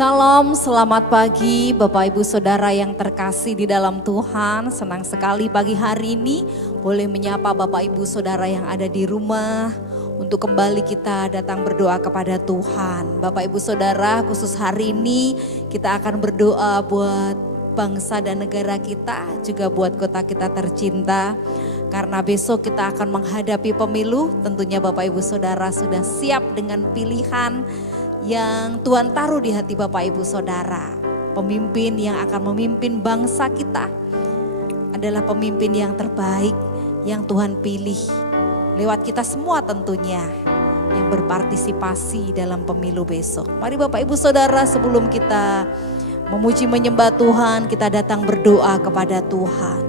Salam, selamat pagi Bapak Ibu Saudara yang terkasih di dalam Tuhan. Senang sekali pagi hari ini boleh menyapa Bapak Ibu Saudara yang ada di rumah. Untuk kembali kita datang berdoa kepada Tuhan. Bapak Ibu Saudara, khusus hari ini kita akan berdoa buat bangsa dan negara kita, juga buat kota kita tercinta. Karena besok kita akan menghadapi pemilu, tentunya Bapak Ibu Saudara sudah siap dengan pilihan yang Tuhan taruh di hati Bapak Ibu Saudara. Pemimpin yang akan memimpin bangsa kita adalah pemimpin yang terbaik yang Tuhan pilih. Lewat kita semua tentunya yang berpartisipasi dalam pemilu besok. Mari Bapak Ibu Saudara, sebelum kita memuji menyembah Tuhan, kita datang berdoa kepada Tuhan.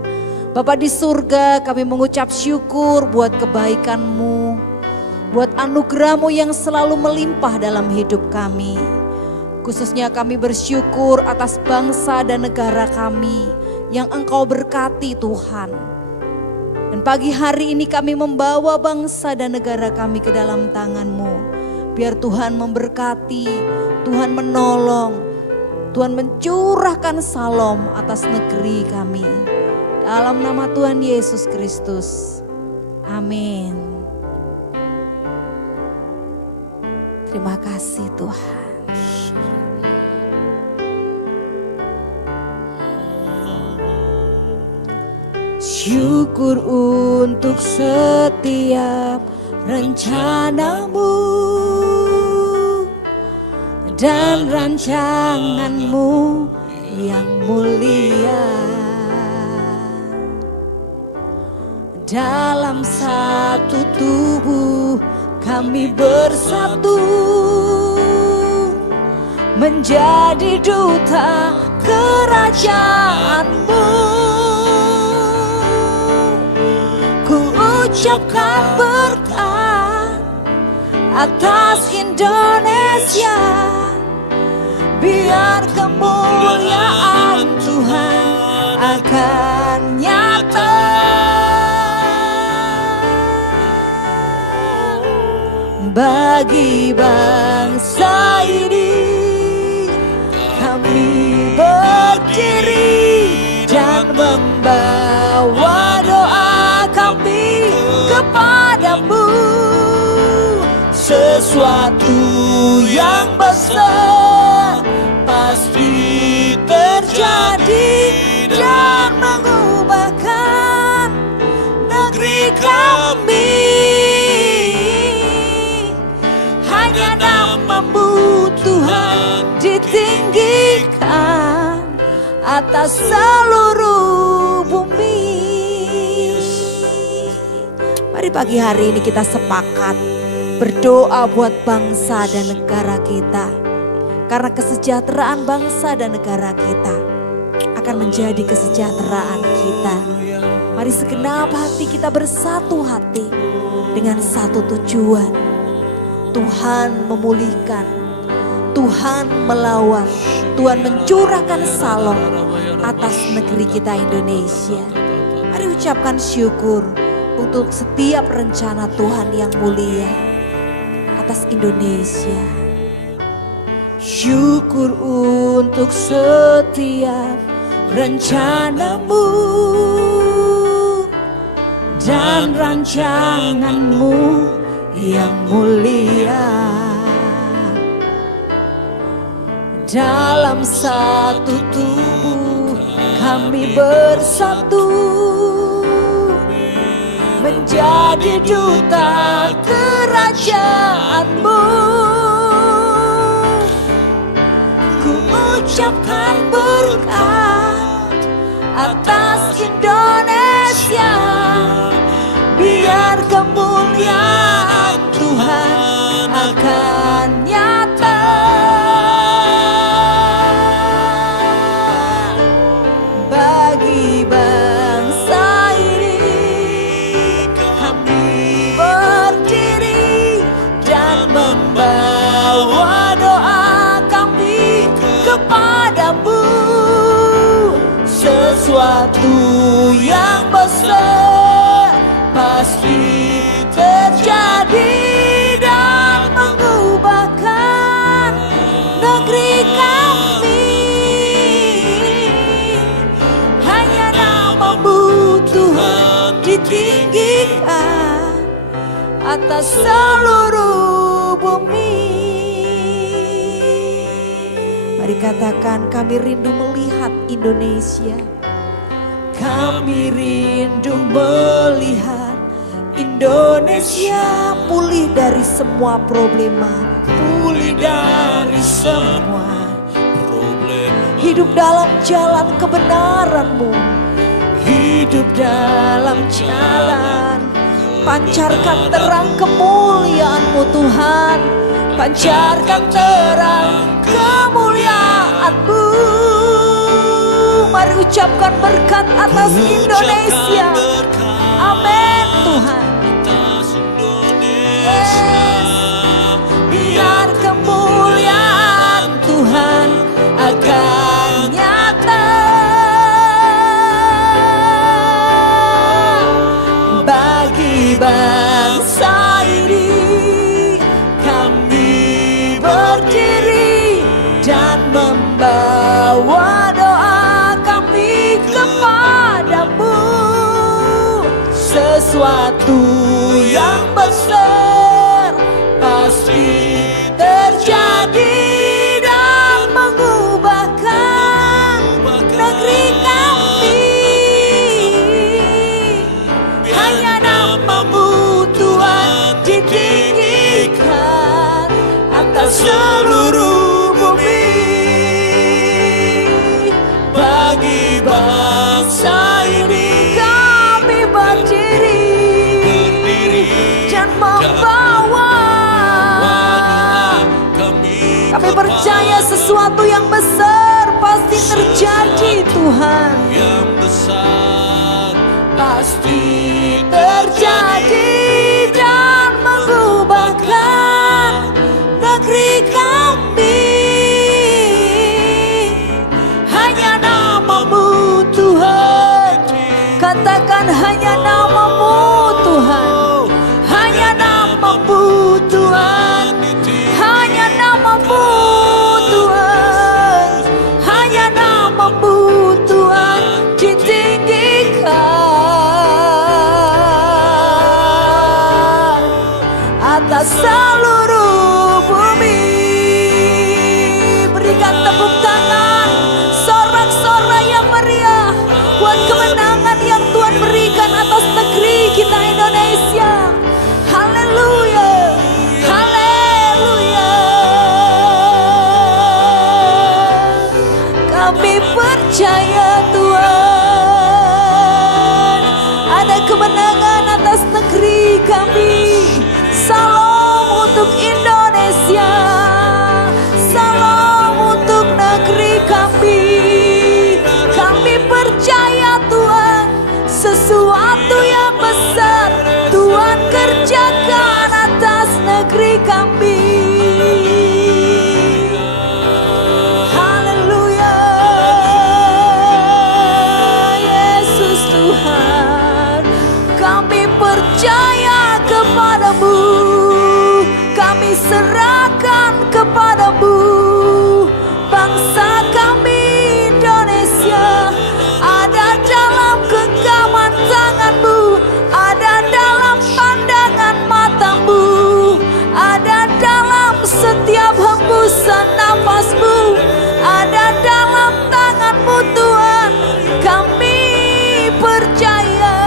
Bapa di surga, kami mengucap syukur buat kebaikan-Mu, buat anugerah-Mu yang selalu melimpah dalam hidup kami. Khususnya kami bersyukur atas bangsa dan negara kami yang Engkau berkati Tuhan. Dan pagi hari ini kami membawa bangsa dan negara kami ke dalam tangan-Mu. Biar Tuhan memberkati, Tuhan menolong, Tuhan mencurahkan salom atas negeri kami. Dalam nama Tuhan Yesus Kristus. Amin. Terima kasih Tuhan. Syukur untuk setiap rencana-Mu dan rancangan-Mu yang mulia. Dalam satu tubuh kami bersatu menjadi duta kerajaan-Mu. Ku ucapkan berkat atas Indonesia, biar kemuliaan Tuhan akan nyata. Bagi bangsa ini kami berdiri dan membawa doa kami kepadamu. Sesuatu yang besar pasti terjadi dan mengubahkan negeri kami. Hanya nama-Mu Tuhan ditinggikan atas seluruh bumi. Mari pagi hari ini kita sepakat berdoa buat bangsa dan negara kita. Karena kesejahteraan bangsa dan negara kita akan menjadi kesejahteraan kita. Mari segenap hati kita bersatu hati dengan satu tujuan. Tuhan memulihkan, Tuhan melawan, Tuhan mencurahkan salom atas negeri kita Indonesia. Mari ucapkan syukur untuk setiap rencana Tuhan yang mulia atas Indonesia. Syukur untuk setiap rencana-Mu dan rancangan-Mu yang mulia. Dalam satu tubuh kami bersatu menjadi duta kerajaan-Mu. Ku ucapkan berkat atas Indonesia, biar kemuliaan Tuhan akan nyata. Bagi bangsa ini kami berdiri dan membawa doa kami kepadamu. Sesuatu yang besar pasti terjadi dan mengubahkan negeri kami. ditinggikan atas seluruh bumi. Mari katakan, kami rindu melihat Indonesia. Kami rindu melihat Indonesia pulih dari semua problema, pulih dari semua problema. Hidup dalam jalan kebenaran-Mu, hidup dalam jalan. Pancarkan terang kemuliaan-Mu Tuhan, pancarkan terang kemuliaan-Mu. Mari ucapkan berkat atas Indonesia. Amin Tuhan. Yes. Biar kemuliaan Tuhan akan nyata bagi bangsa ini. Kami berdiri dan membawa doa kami kepadamu. Sesuatu yang besar pasti terjadi dan mengubahkan negeri kami. Hanya nama-Mu Tuhan ditinggikan atas seluruh bumi. Bagi bangsa ini kami berdiri dan membawa. Kami percaya sesuatu yang besar pasti terjadi Tuhan. Yang besar pasti terjadi dan mengubahkan negeri kami. Hanya nama-Mu Tuhan. Katakan hanya nama-Mu Tuhan. Hanya nama-Mu Tuhan. Hanya nama-Mu Tuhan. Hanya nama-Mu Tuhan ditinggikan atas seluruh bumi. Berikan tepuk tangan, sorak-sorai yang meriah buat kemenangan yang Tuhan berikan atas negeri kita Indonesia. Haleluya, haleluya. Kami percaya Tuhan ada kemenangan atas negeri kami. Salam untuk Indonesia, salam untuk negeri kami. Kami percaya Tuhan sesuatu yang besar Tuhan kerjakan atas negeri kami. Haleluya, Yesus Tuhan. Kami percaya kepadamu, kami serahkan kepadamu. Bangsa kami Indonesia ada dalam genggaman tangan-Mu, ada dalam pandangan mata-Mu, ada dalam setiap hembusan nafas-Mu, ada dalam tangan-Mu Tuhan. Kami percaya.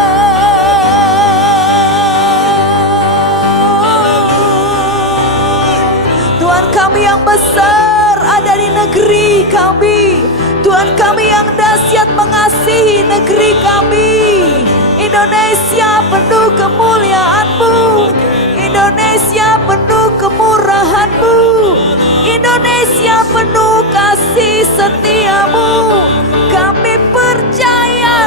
Tuhan kami yang besar ada di negeri kami. Tuhan kami yang dahsyat mengasihi negeri kami. Indonesia penuh kemuliaan-Mu, Indonesia penuh kemurahan-Mu, Indonesia penuh kasih setia-Mu. Kami percaya.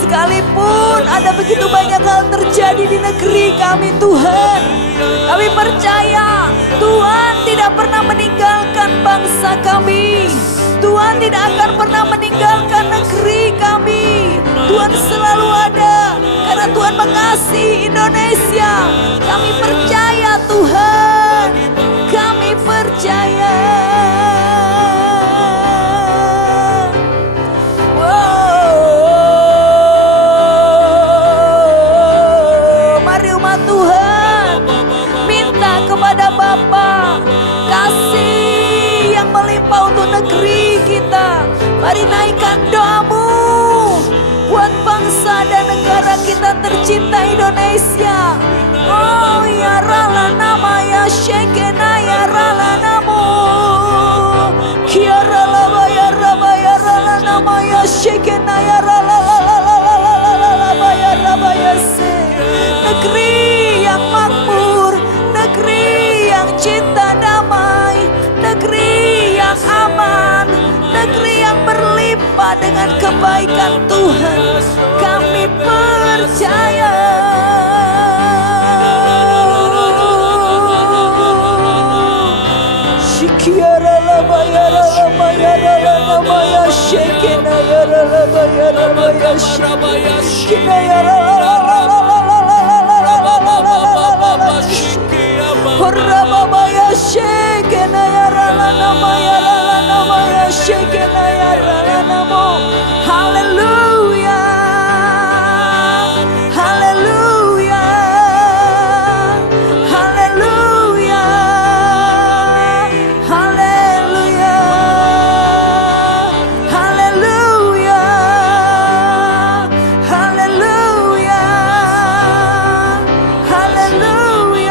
Sekalipun ada begitu banyak hal terjadi di negeri kami Tuhan, kami percaya Tuhan tidak pernah meninggalkan bangsa kami. Tuhan tidak akan pernah meninggalkan negeri kami. Tuhan selalu ada karena Tuhan mengasihi Indonesia. Kami percaya Tuhan, kami percaya. Indonesia. Oh ya rala nama ya shekena ya rala namo. Kiara laba ya raba ya rala nama ya shekena ya rala laba ya raba ya se. Negeri yang makmur, negeri yang cinta damai, negeri yang aman, negeri yang berlimpah dengan kebaikan Tuhan. Kami percaya. Shikiara laba ya raba ya rala nama ya shekena ya raba ya raba ya shekena ya rala. Horabaya shekena ya rala nama ya rala nama ya shekena ya rala namo. Haleluya, haleluya, haleluya, haleluya, haleluya, haleluya, haleluya.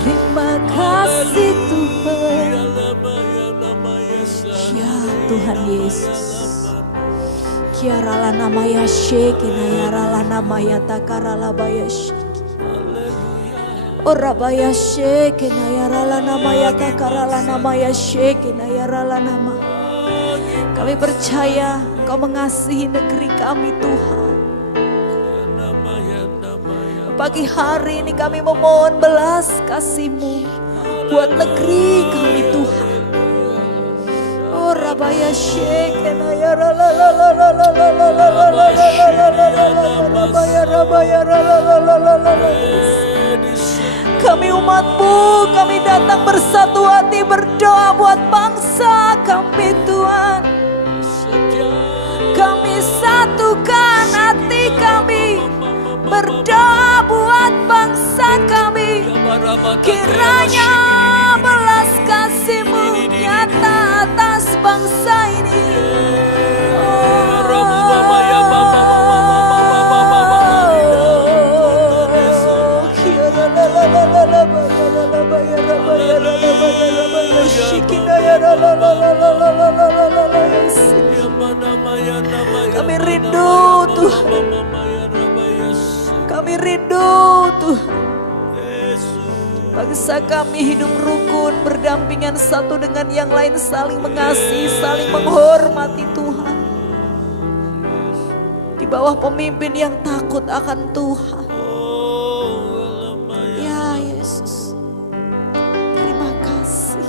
Terima kasih Tuhan. Ya Tuhan Yesus. Kiarala nama ya shekena ya rala nama ya takarala baya sheki. Orabaya shekena ya rala nama ya takarala nama ya shekena ya rala nama. Kami percaya Engkau mengasihi negeri kami Tuhan. Pagi hari ini kami memohon belas kasih-Mu buat negeri kami Tuhan. Oh Rabaya shekena ya rala la la la la la la la la la Rabaya Rabaya la la la la la la. Kami umat-Mu, kami datang bersatu hati berdoa buat bangsa kami Tuhan. Kami satukan hati kami berdoa buat bangsa kami. Kiranya belas kasih-Mu nyata atas bangsa ini. Kami rindu Tuhan. Kami rindu Tuhan. Bangsa kami hidup rukun, berdampingan satu dengan yang lain, saling mengasihi, saling menghormati Tuhan. Di bawah pemimpin yang takut akan Tuhan. Ya Yesus, terima kasih.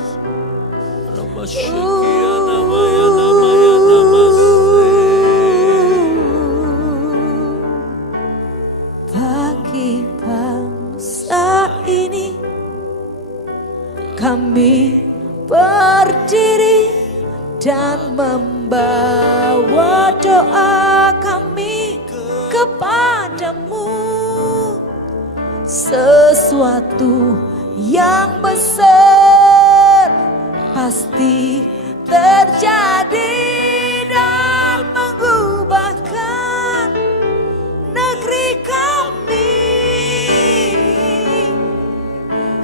Bagi bangsa ini kami berdiri dan membawa doa kami kepadamu. Sesuatu yang besar pasti terjadi dan mengubahkan negeri kami.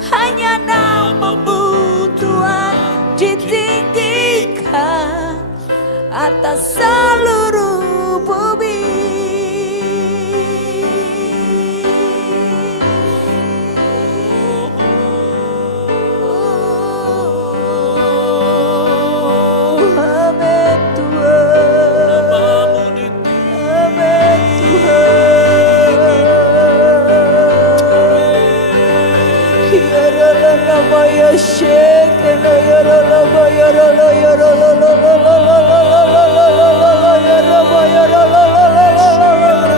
Hanya nama-Mu Tuhan ditinggikan atas seluruh bumi. Amin Tuhan, amin Tuhan. Kiara nama ya shekena ya rala ya rala ya rala la la la la la la la la la la ya rala ya rala la la la la la.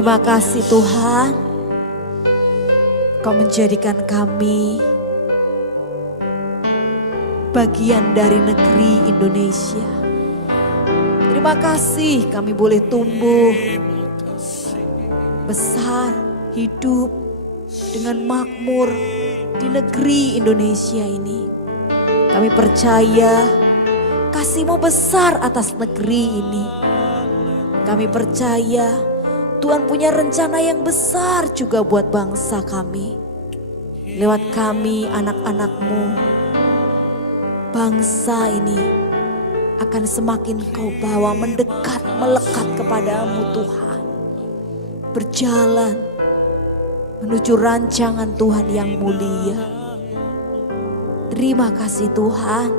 Terima kasih Tuhan, Kau menjadikan kami bagian dari negeri Indonesia. Terima kasih kami boleh tumbuh, besar, hidup dengan makmur di negeri Indonesia ini. Kami percaya kasih-Mu besar atas negeri ini. Kami percaya Tuhan punya rencana yang besar juga buat bangsa kami. Lewat kami anak-anak-Mu, bangsa ini akan semakin Kau bawa mendekat, melekat kepadamu Tuhan. Berjalan menuju rancangan Tuhan yang mulia. Terima kasih Tuhan.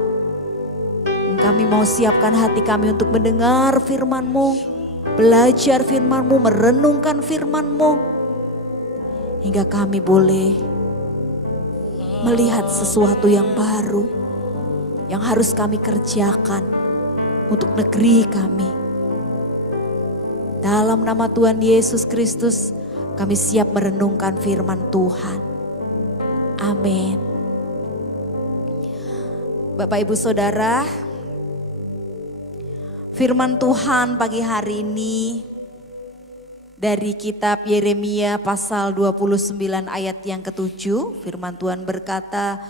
Kami mau siapkan hati kami untuk mendengar firman-Mu. Belajar firman-Mu, merenungkan firman-Mu. Hingga kami boleh melihat sesuatu yang baru. Yang harus kami kerjakan untuk negeri kami. Dalam nama Tuhan Yesus Kristus kami siap merenungkan firman Tuhan. Amin. Bapak Ibu Saudara, firman Tuhan pagi hari ini dari kitab Yeremia pasal 29 ayat yang ke-7. Firman Tuhan berkata,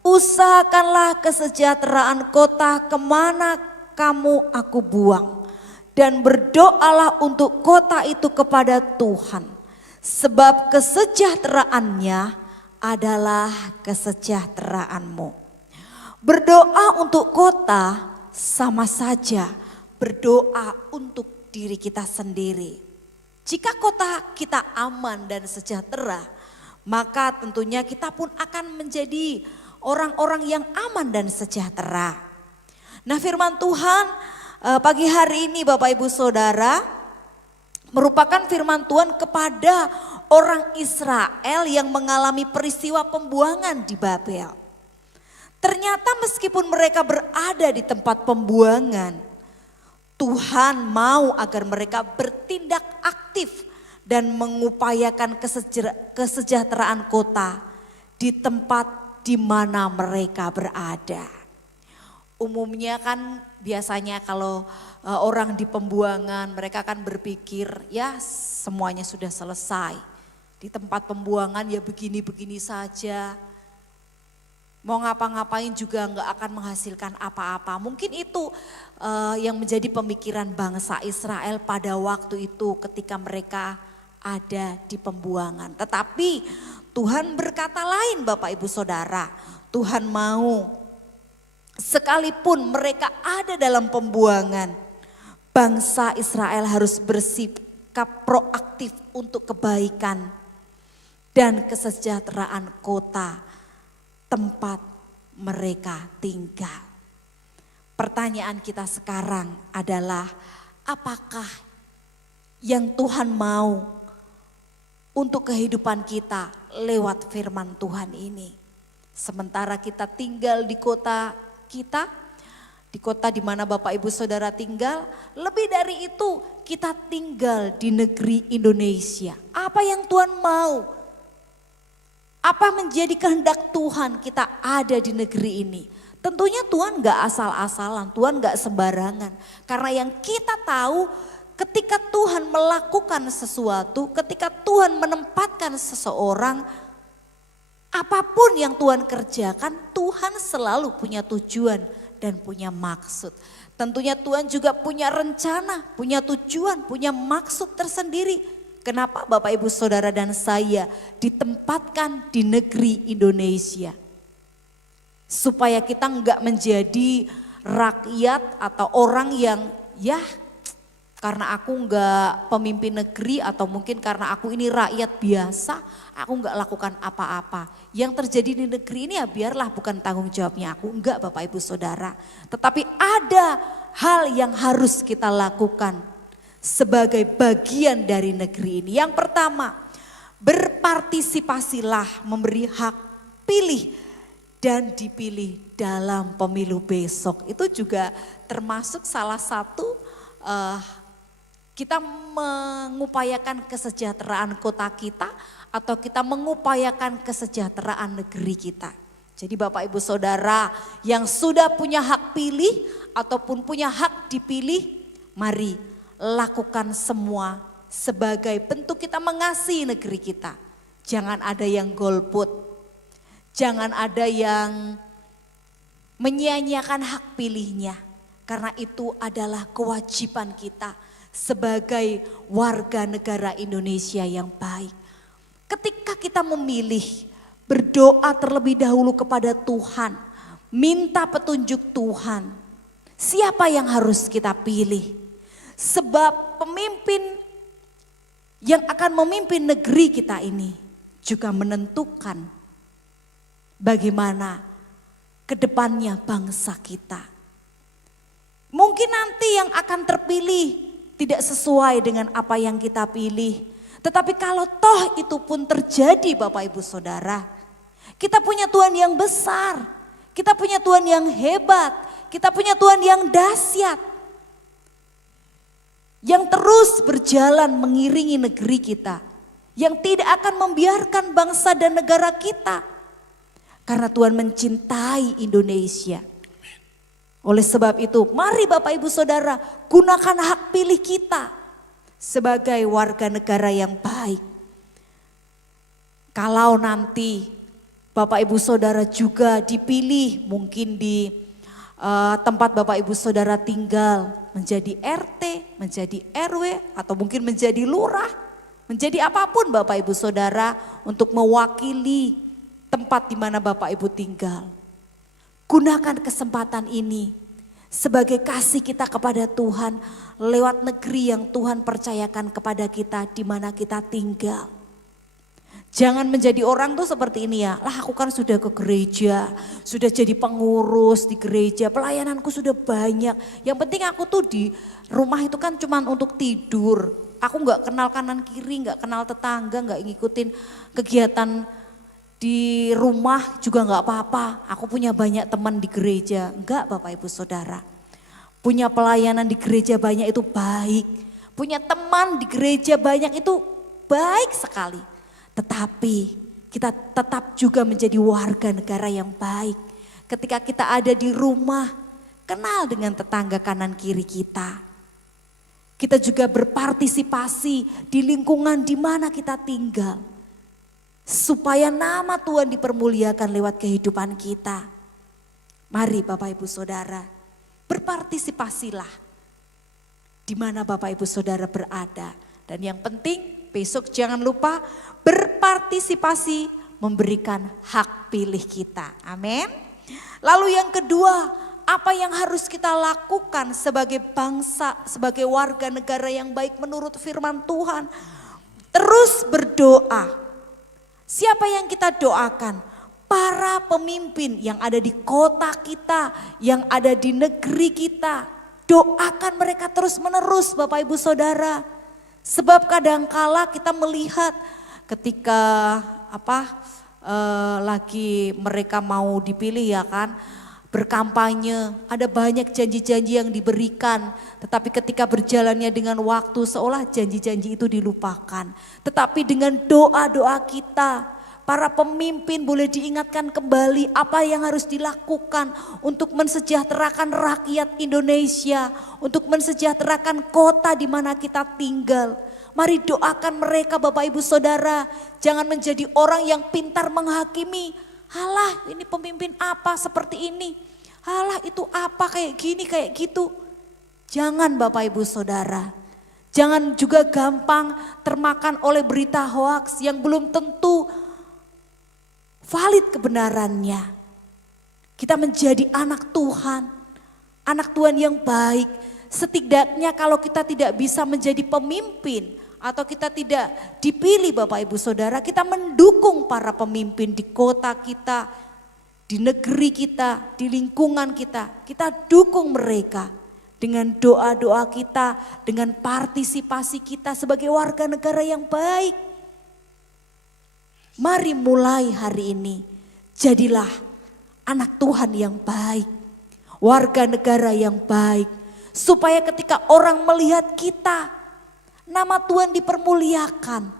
usahakanlah kesejahteraan kota kemana kamu aku buang. Dan berdoalah untuk kota itu kepada Tuhan. Sebab kesejahteraannya adalah kesejahteraanmu. Berdoa untuk kota sama saja berdoa untuk diri kita sendiri. Jika kota kita aman dan sejahtera, maka tentunya kita pun akan menjadi orang-orang yang aman dan sejahtera. Nah, firman Tuhan pagi hari ini Bapak Ibu Saudara merupakan firman Tuhan kepada orang Israel yang mengalami peristiwa pembuangan di Babel. Ternyata meskipun mereka berada di tempat pembuangan, Tuhan mau agar mereka bertindak aktif dan mengupayakan kesejahteraan kota di tempat di mana mereka berada. Umumnya kan biasanya kalau orang di pembuangan mereka kan berpikir ya semuanya sudah selesai. Di tempat pembuangan ya begini-begini saja. Mau ngapa-ngapain juga nggak akan menghasilkan apa-apa. Mungkin itu yang menjadi pemikiran bangsa Israel pada waktu itu ketika mereka ada di pembuangan. Tetapi Tuhan berkata lain Bapak Ibu Saudara. Tuhan mau sekalipun mereka ada dalam pembuangan, bangsa Israel harus bersikap proaktif untuk kebaikan dan kesejahteraan kota tempat mereka tinggal. Pertanyaan kita sekarang adalah apakah yang Tuhan mau untuk kehidupan kita lewat firman Tuhan ini. Sementara kita tinggal di kota kita, di kota di mana Bapak Ibu Saudara tinggal, lebih dari itu kita tinggal di negeri Indonesia. Apa yang Tuhan mau? Apa menjadi kehendak Tuhan kita ada di negeri ini? Tentunya Tuhan gak asal-asalan, Tuhan gak sembarangan. Karena yang kita tahu ketika Tuhan melakukan sesuatu, ketika Tuhan menempatkan seseorang, apapun yang Tuhan kerjakan, Tuhan selalu punya tujuan dan punya maksud. Tentunya Tuhan juga punya rencana, punya tujuan, punya maksud tersendiri. Kenapa Bapak Ibu Saudara dan saya ditempatkan di negeri Indonesia? Supaya kita enggak menjadi rakyat atau orang yang ya karena aku enggak pemimpin negeri atau mungkin karena aku ini rakyat biasa, aku enggak lakukan apa-apa. Yang terjadi di negeri ini ya biarlah bukan tanggung jawabnya aku, enggak Bapak Ibu Saudara. Tetapi ada hal yang harus kita lakukan sebagai bagian dari negeri ini. Yang pertama, berpartisipasilah, memberi hak pilih dan dipilih dalam pemilu besok. Itu juga termasuk salah satu Kita mengupayakan kesejahteraan kota kita atau kita mengupayakan kesejahteraan negeri kita. Jadi Bapak Ibu Saudara yang sudah punya hak pilih ataupun punya hak dipilih, mari lakukan semua sebagai bentuk kita mengasihi negeri kita. Jangan ada yang golput, jangan ada yang menyia-nyiakan hak pilihnya. Karena itu adalah kewajiban kita sebagai warga negara Indonesia yang baik. Ketika kita memilih, berdoa terlebih dahulu kepada Tuhan, minta petunjuk Tuhan. Siapa yang harus kita pilih? Sebab pemimpin yang akan memimpin negeri kita ini juga menentukan bagaimana kedepannya bangsa kita. Mungkin nanti yang akan terpilih tidak sesuai dengan apa yang kita pilih. Tetapi kalau toh itu pun terjadi Bapak Ibu Saudara, kita punya Tuhan yang besar, kita punya Tuhan yang hebat, kita punya Tuhan yang dahsyat. Yang terus berjalan mengiringi negeri kita, yang tidak akan membiarkan bangsa dan negara kita. Karena Tuhan mencintai Indonesia. Oleh sebab itu, mari Bapak Ibu Saudara gunakan hak pilih kita sebagai warga negara yang baik. Kalau nanti Bapak Ibu Saudara juga dipilih mungkin di tempat Bapak Ibu Saudara tinggal menjadi RT, menjadi RW atau mungkin menjadi lurah, menjadi apapun Bapak Ibu Saudara untuk mewakili tempat di mana Bapak Ibu tinggal. Gunakan kesempatan ini sebagai kasih kita kepada Tuhan lewat negeri yang Tuhan percayakan kepada kita di mana kita tinggal. Jangan menjadi orang tuh seperti ini ya, lah aku kan sudah ke gereja, sudah jadi pengurus di gereja, pelayananku sudah banyak. Yang penting aku tuh di rumah itu kan cuma untuk tidur. Aku gak kenal kanan kiri, gak kenal tetangga, gak ngikutin kegiatan di rumah juga gak apa-apa. Aku punya banyak teman di gereja. Enggak Bapak Ibu Saudara. Punya pelayanan di gereja banyak itu baik. Punya teman di gereja banyak itu baik sekali. Tetapi kita tetap juga menjadi warga negara yang baik. Ketika kita ada di rumah, kenal dengan tetangga kanan kiri kita. Kita juga berpartisipasi di lingkungan di mana kita tinggal. Supaya nama Tuhan dipermuliakan lewat kehidupan kita. Mari Bapak Ibu Saudara, berpartisipasilah di mana Bapak Ibu Saudara berada. Dan yang penting besok jangan lupa berpartisipasi memberikan hak pilih kita. Amin. Lalu yang kedua, apa yang harus kita lakukan sebagai bangsa, sebagai warga negara yang baik menurut firman Tuhan? Terus berdoa. Siapa yang kita doakan? Para pemimpin yang ada di kota kita, yang ada di negeri kita. Doakan mereka terus menerus Bapak Ibu Saudara. Sebab kadangkala kita melihat ketika lagi mereka mau dipilih ya kan, berkampanye, ada banyak janji-janji yang diberikan. Tetapi ketika berjalannya dengan waktu seolah janji-janji itu dilupakan. Tetapi dengan doa-doa kita, para pemimpin boleh diingatkan kembali apa yang harus dilakukan untuk mensejahterakan rakyat Indonesia, untuk mensejahterakan kota di mana kita tinggal. Mari doakan mereka Bapak Ibu Saudara, jangan menjadi orang yang pintar menghakimi. Halah ini pemimpin apa seperti ini, halah itu apa kayak gini kayak gitu. Jangan Bapak Ibu Saudara, jangan juga gampang termakan oleh berita hoaks yang belum tentu valid kebenarannya. Kita menjadi anak Tuhan yang baik. Setidaknya kalau kita tidak bisa menjadi pemimpin atau kita tidak dipilih Bapak Ibu Saudara, kita mendukung para pemimpin di kota kita, di negeri kita, di lingkungan kita. Kita dukung mereka dengan doa-doa kita, dengan partisipasi kita sebagai warga negara yang baik. Mari mulai hari ini, jadilah anak Tuhan yang baik, warga negara yang baik. Supaya ketika orang melihat kita, nama Tuhan dipermuliakan.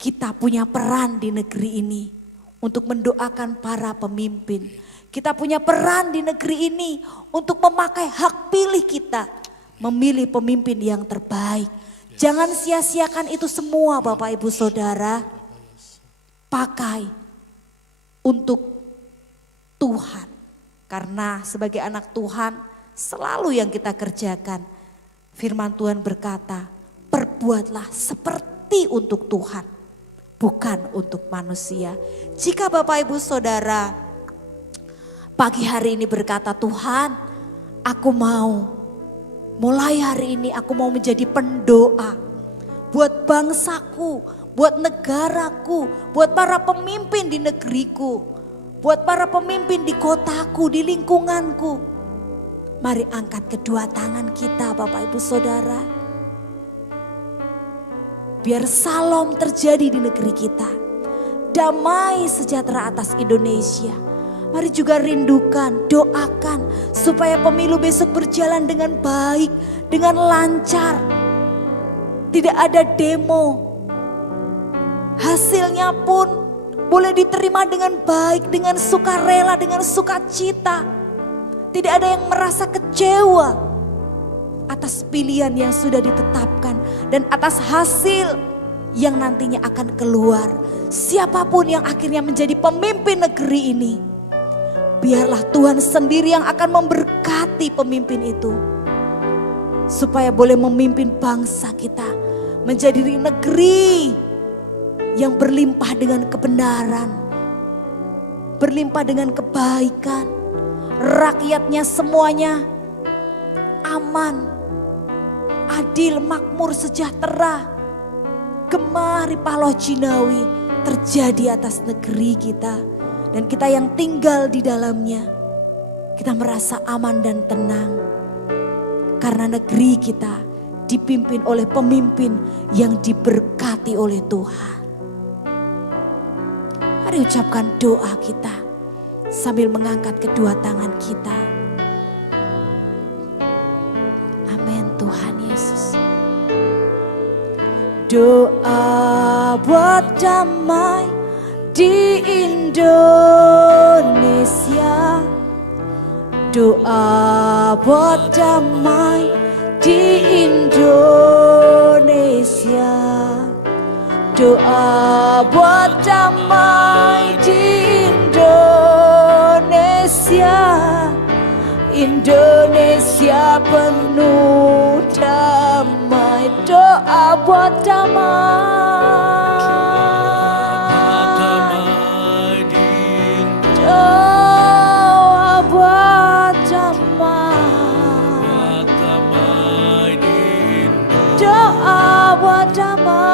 Kita punya peran di negeri ini untuk mendoakan para pemimpin. Kita punya peran di negeri ini untuk memakai hak pilih kita, memilih pemimpin yang terbaik. Jangan sia-siakan itu semua Bapak Ibu Saudara. Pakai untuk Tuhan. Karena sebagai anak Tuhan selalu yang kita kerjakan. Firman Tuhan berkata, perbuatlah seperti untuk Tuhan, bukan untuk manusia. Jika Bapak Ibu Saudara pagi hari ini berkata, Tuhan aku mau, mulai hari ini aku mau menjadi pendoa buat bangsaku, buat negaraku, buat para pemimpin di negeriku, buat para pemimpin di kotaku, di lingkunganku. Mari angkat kedua tangan kita Bapak Ibu Saudara. Biar salom terjadi di negeri kita. Damai sejahtera atas Indonesia. Mari juga rindukan, doakan supaya pemilu besok berjalan dengan baik, dengan lancar. Tidak ada demo. Hasilnya pun boleh diterima dengan baik, dengan sukarela, dengan sukacita. Tidak ada yang merasa kecewa atas pilihan yang sudah ditetapkan dan atas hasil yang nantinya akan keluar. Siapapun yang akhirnya menjadi pemimpin negeri ini, biarlah Tuhan sendiri yang akan memberkati pemimpin itu. Supaya boleh memimpin bangsa kita menjadi negeri yang berlimpah dengan kebenaran, berlimpah dengan kebaikan. Rakyatnya semuanya aman, adil, makmur, sejahtera. Gemah Ripaloh Jinawi terjadi atas negeri kita. Dan kita yang tinggal di dalamnya, kita merasa aman dan tenang. Karena negeri kita dipimpin oleh pemimpin yang diberkati oleh Tuhan. Mari ucapkan doa kita sambil mengangkat kedua tangan kita. Amin Tuhan Yesus. Doa buat damai di Indonesia. Doa buat damai di Indonesia. Doa buat damai di Indonesia. Indonesia penuh damai. Doa buat damai. Doa buat damai. Doa buat damai.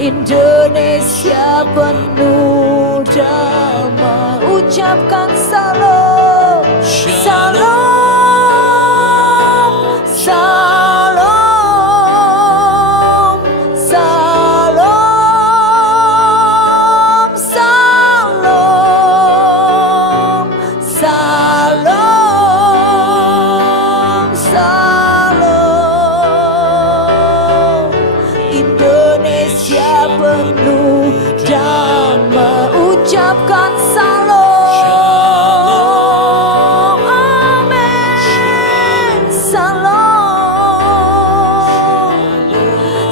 Indonesia penuh damai. Ucapkan salam, salam, salam, salam, salam, salam, salam. Indonesia penuh damai. Ucapkan salam, amin. Salam,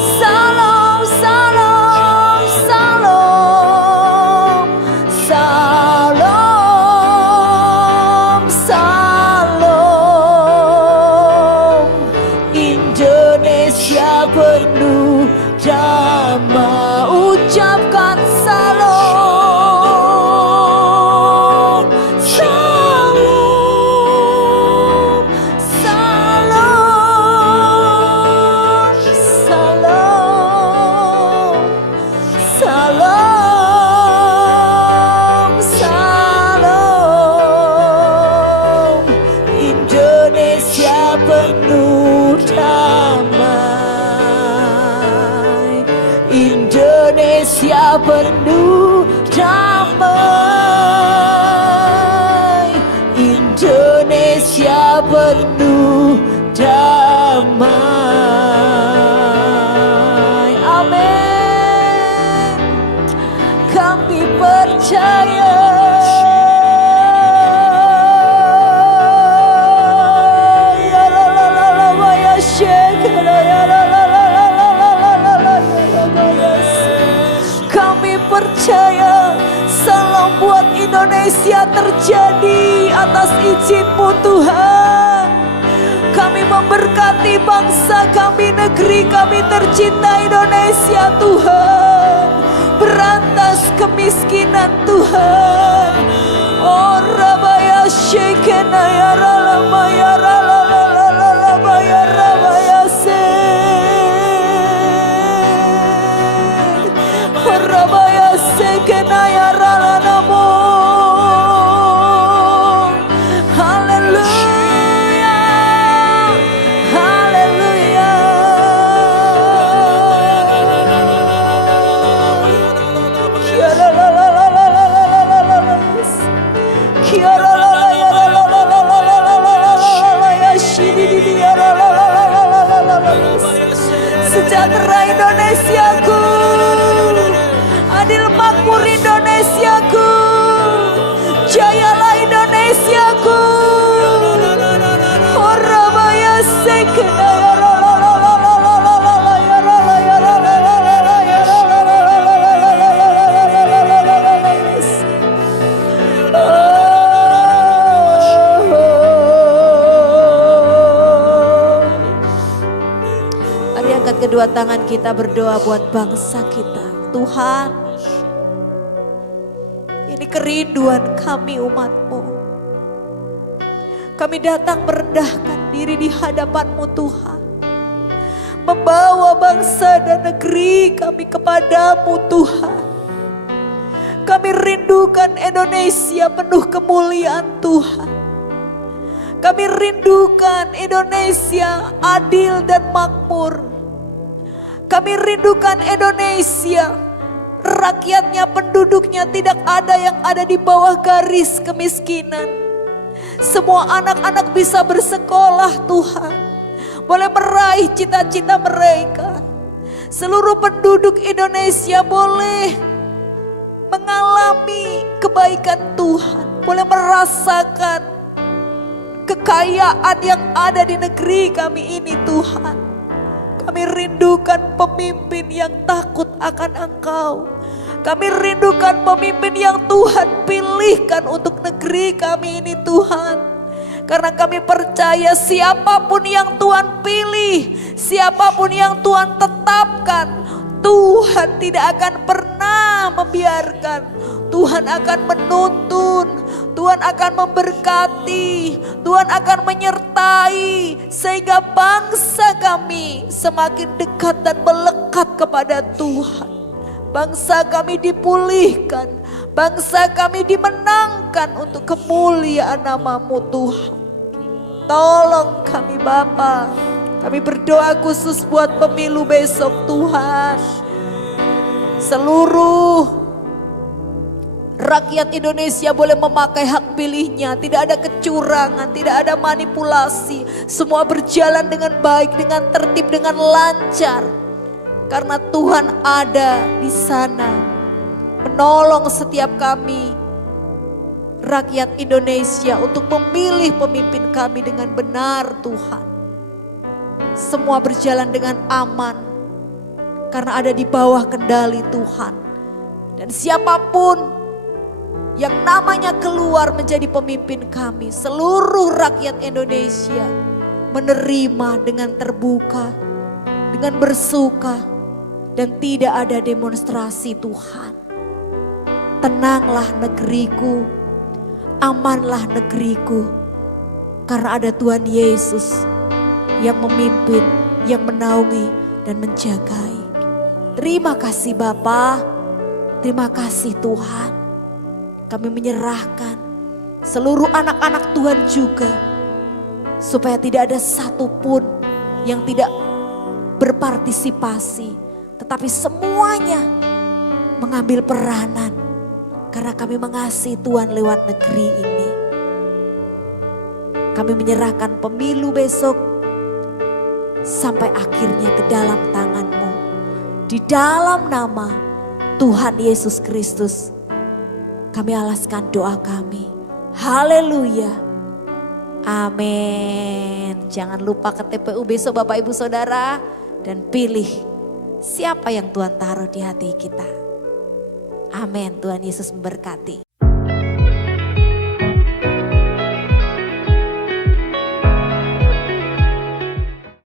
salam, salam, salam, salam, salam. Indonesia penuh damai. Ucapkan salam, salam, salam, salam, salam, salam. Indonesia penuh damai. Indonesia penuh damai. kami percaya. Kami percaya salam buat Indonesia terjadi atas izin-Mu Tuhan. Kami memberkati bangsa kami, negeri kami tercinta Indonesia Tuhan. Berantas kemiskinan Tuhan. Oh Rabaya Shekena ya Ralama ya Ralalalala ya Rabaya Se. Oh Rabaya Shekena ya Ralanamo. Sejahtera Indonesiaku, adil makmur Indonesiaku, jayalah Indonesiaku. Orabaya sekena ya kedua tangan kita berdoa buat bangsa kita. Tuhan, ini kerinduan kami umat-Mu. Kami datang merendahkan diri di hadapan-Mu Tuhan. Membawa bangsa dan negeri kami kepada-Mu Tuhan. Kami rindukan Indonesia penuh kemuliaan Tuhan. Kami rindukan Indonesia adil dan makmur. Kami rindukan Indonesia, rakyatnya, penduduknya tidak ada yang ada di bawah garis kemiskinan. Semua anak-anak bisa bersekolah Tuhan, boleh meraih cita-cita mereka. Seluruh penduduk Indonesia boleh mengalami kebaikan Tuhan, boleh merasakan kekayaan yang ada di negeri kami ini Tuhan. Kami rindukan pemimpin yang takut akan Engkau. Kami rindukan pemimpin yang Tuhan pilihkan untuk negeri kami ini Tuhan. Karena kami percaya siapapun yang Tuhan pilih, siapapun yang Tuhan tetapkan, Tuhan tidak akan pernah membiarkan. Tuhan akan menuntun, Tuhan akan memberkati, Tuhan akan menyertai sehingga bangsa kami semakin dekat dan melekat kepada Tuhan. Bangsa kami dipulihkan, bangsa kami dimenangkan untuk kemuliaan nama-Mu Tuhan. Tolong kami Bapa, kami berdoa khusus buat pemilu besok Tuhan. Seluruh rakyat Indonesia boleh memakai hak pilihnya. Tidak ada kecurangan, tidak ada manipulasi. Semua berjalan dengan baik, dengan tertib, dengan lancar. Karena Tuhan ada di sana menolong setiap kami rakyat Indonesia untuk memilih pemimpin kami dengan benar Tuhan. Semua berjalan dengan aman karena ada di bawah kendali Tuhan. Dan siapapun yang namanya keluar menjadi pemimpin kami, seluruh rakyat Indonesia menerima dengan terbuka, dengan bersuka, dan tidak ada demonstrasi Tuhan. Tenanglah negeriku, amanlah negeriku, karena ada Tuhan Yesus yang memimpin, yang menaungi dan menjagai. Terima kasih Bapa, terima kasih Tuhan. Kami menyerahkan seluruh anak-anak Tuhan juga, supaya tidak ada satupun yang tidak berpartisipasi, tetapi semuanya mengambil peranan, karena kami mengasihi Tuhan lewat negeri ini. Kami menyerahkan pemilu besok sampai akhirnya ke dalam tangan-Mu. Di dalam nama Tuhan Yesus Kristus. Kami alaskan doa kami. Haleluya. Amin. Jangan lupa ke TPU besok Bapak Ibu Saudara. Dan pilih siapa yang Tuhan taruh di hati kita. Amin. Tuhan Yesus memberkati.